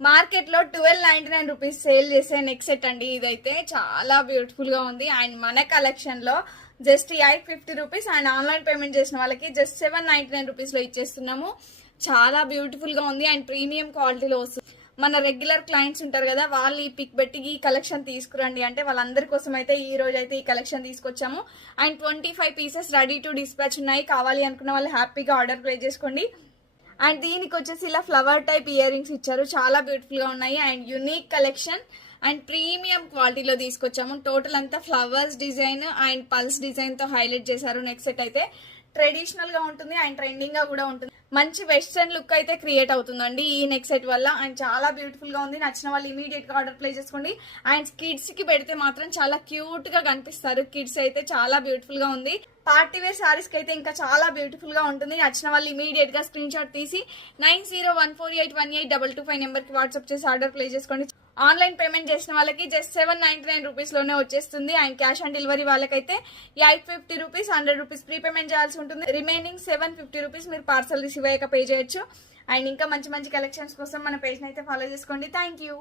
మార్కెట్లో 1299 rupees sale చేసే neck set అండి. ఇదైతే చాలా బ్యూటిఫుల్ గా ఉంది. అండ్ మన కలెక్షన్ లో just 850 rupees and online payment చేసిన వాళ్ళకి జస్ట్ 799 రూపీస్ లో ఇచ్చేస్తున్నాము. చాలా బ్యూటిఫుల్ గా ఉంది అండ్ ప్రీమియం క్వాలిటీలో వస్తుంది. మన రెగ్యులర్ క్లయింట్స్ ఉంటారు కదా, వాళ్ళు ఈ పిక్ పెట్టి ఈ కలెక్షన్ తీసుకురండి అంటే వాళ్ళందరి కోసం అయితే ఈ రోజు అయితే ఈ కలెక్షన్ తీసుకొచ్చాము. And 25 pieces ready to dispatch ఉన్నాయి. కావాలి అనుకున్న వాళ్ళు హ్యాపీగా ఆర్డర్ ప్లేస్ చేసుకోండి. అండ్ దీనికి వచ్చేసి ఇలా ఫ్లవర్ టైప్ ఇయర్ రింగ్స్ ఇచ్చారు, చాలా బ్యూటిఫుల్ గా ఉన్నాయి. And unique collection and premium క్వాలిటీలో తీసుకొచ్చాము. టోటల్ అంతా flowers design and pulse design తో హైలైట్ చేశారు. నెక్స్ట్ సెట్ అయితే ట్రెడిషనల్ గా ఉంటుంది అండ్ ట్రెండింగ్ గా కూడా ఉంటుంది. మంచి వెస్టర్న్ లుక్ అయితే క్రియేట్ అవుతుందండి ఈ నెక్ సెట్ వల్ల. అండ్ చాలా బ్యూటిఫుల్ గా ఉంది. నచ్చిన వాళ్ళు ఇమీడియట్ గా ఆర్డర్ ప్లేస్ చేసుకోండి. అండ్ కిడ్స్ కి పెడితే మాత్రం చాలా క్యూట్ గా కనిపిస్తారు. కిడ్స్ అయితే చాలా బ్యూటిఫుల్ గా ఉంది. పార్టీ వేర్ సారీస్ కి అయితే ఇంకా చాలా బ్యూటిఫుల్ గా ఉంటుంది. నచ్చిన వాళ్ళు ఇమీడియట్ గా స్క్రీన్ షాట్ తీసి 9014818225 నెంబర్ కి వాట్సాప్ చేసి ఆర్డర్ ప్లేస్ చేసుకోండి. ఆన్లైన్ పేమెంట్ చేసిన వాళ్ళకి జస్ట్ 799 రూపీస్ లోనే వచ్చేస్తుంది. అండ్ క్యాష్ ఆన్ డెలివరీ వాళ్ళకైతే 850 రూపీస్ 100 రూపీస్ ప్రీ పేమెంట్ చేయాల్సి ఉంటుంది. రిమైనింగ్ 750 రూపీస్ మీరు పార్సల్ రిసీవ్ అయ్యాక పే చేయొచ్చు. అండ్ ఇంకా మంచి మంచి కలెక్షన్స్ కోసం మన పేజ్ అయితే ఫాలో చేసుకోండి. Thank you.